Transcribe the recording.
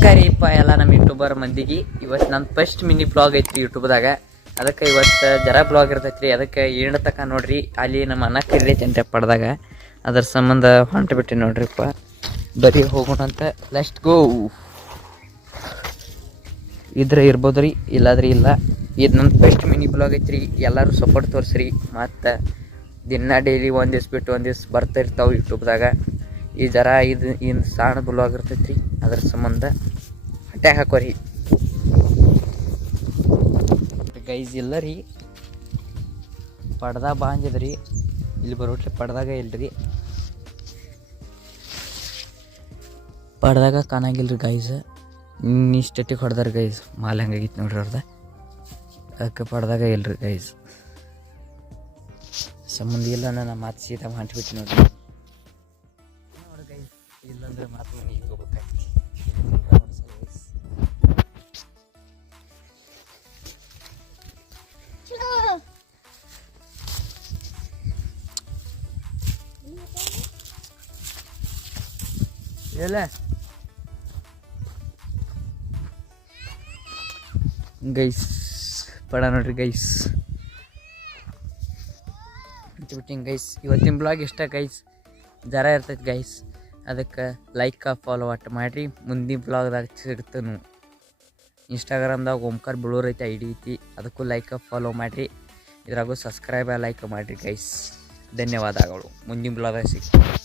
ನಮಸ್ಕಾರ ಇಪ್ಪ ಎಲ್ಲ ನಮ್ಮ ಯೂಟ್ಯೂಬರ್ ಮಂದಿಗೆ. ಇವತ್ತು ನನ್ನ ಫಸ್ಟ್ ಮಿನಿ ಬ್ಲಾಗ್ ಐತ್ರಿ ಯೂಟ್ಯೂಬ್ದಾಗ. ಅದಕ್ಕೆ ಇವತ್ತು ಜರ ಬ್ಲಾಗ್ ಇರ್ತೈತ್ರಿ. ಅದಕ್ಕೆ ಏಣ ತಕ ನೋಡ್ರಿ, ಅಲ್ಲಿ ನಮ್ಮ ಅನ್ನ ಕರಿಲೈತಿ ಅಂತ ಪಡ್ದಾಗ ಅದ್ರ ಸಂಬಂಧ ಹೊಂಟು ಬಿಟ್ಟು ನೋಡ್ರಿಪ್ಪ. ಬರೀ ಹೋಗೋಣ ಅಂತ. Let's go. ಇದ್ರೆ ಇರ್ಬೋದ್ರಿ, ಇಲ್ಲಾದ್ರಿ ಇಲ್ಲ. ಇದು ನನ್ನ ಫಸ್ಟ್ ಮಿನಿ ಬ್ಲಾಗ್ ಐತ್ರಿ. ಎಲ್ಲರೂ ಸಪೋರ್ಟ್ ತೋರಿಸ್ರಿ. ಮತ್ತು ದಿನ ಡೈಲಿ ಒಂದು ದಿವ್ಸ ಬಿಟ್ಟು ಒಂದು ದಿವ್ಸ ಬರ್ತಾ ಇರ್ತಾವೆ ಯೂಟ್ಯೂಬ್ದಾಗ. ಈ ಜರ ಇದು ಇನ್ನು ಸಣ್ಣ ಬ್ಲಾಗ್ ಇರ್ತೈತ್ರಿ. ಅದ್ರ ಸಂಬಂಧ ಅಟ್ಯಾಕ್ ಹಾಕೋರಿ ಗೈಸ್. ಇಲ್ಲ ರೀ, ಪಡ್ದಾಗ ಬಾಂಜದ್ರಿ. ಇಲ್ಲಿ ಬರೋಟ್ಲಿ ಪಡ್ದಾಗ ಇಲ್ರಿ, ಪಡ್ದಾಗ ಕಾಣಂಗಿಲ್ರಿ ಗೈಸ್. ಇಷ್ಟೊತ್ತಿಗೆ ಹೊಡೆದಾರ ಗೈಸ್. ಮಾಲ್ ಹಂಗಾಗಿತ್ತು ನೋಡ್ರಿ ಅವ್ರದ. ಅದಕ್ಕೆ ಪಡ್ದಾಗ ಇಲ್ರಿ ಗೈಸ್. ಸಂಬಂಧ ಇಲ್ಲ, ನನ್ನ ಮಾತು ಸೀದಾ ಹೊಂಟ್ಬಿಟ್ಟು ನೋಡ್ರಿ. ನೋಡಿ ಗೈಸ್, ಇಲ್ಲಂದ್ರೆ ಮಾತು ಮನೆಗೆ ಹೋಗ್ಬೇಕಾಗ್ತಿ. ಇಲ್ಲ ಗೈಸ್, ಪಡ ನೋಡ್ರಿ ಗೈಸ್. Betting guys. ಇವತ್ತಿನ ಬ್ಲಾಗ್ ಇಷ್ಟ ಗೈಸ್, ಜರ ಇರ್ತೈತಿ ಗೈಸ್. ಅದಕ್ಕೆ ಲೈಕ್ ಫಾಲೋ ಅಟ್ ಮಾಡಿರಿ. ಮುಂದಿನ ಬ್ಲಾಗ್ದಾಗ ಸಿಗ್ತಾನು. ಇನ್ಸ್ಟಾಗ್ರಾಮ್ದಾಗ ಓಂಕಾರ ಬಿಳೂರ್ ಐತಿ ID ಐತಿ, ಅದಕ್ಕೂ ಲೈಕ್ ಫಾಲೋ ಮಾಡಿರಿ. ಇದ್ರಾಗೂ ಸಬ್ಸ್ಕ್ರೈಬ್ ಲೈಕ್ ಮಾಡಿರಿ ಗೈಸ್. ಧನ್ಯವಾದಗಳು. ಮುಂದಿನ ಬ್ಲಾಗ್ದಾಗ ಸಿಗ್ತೀವಿ.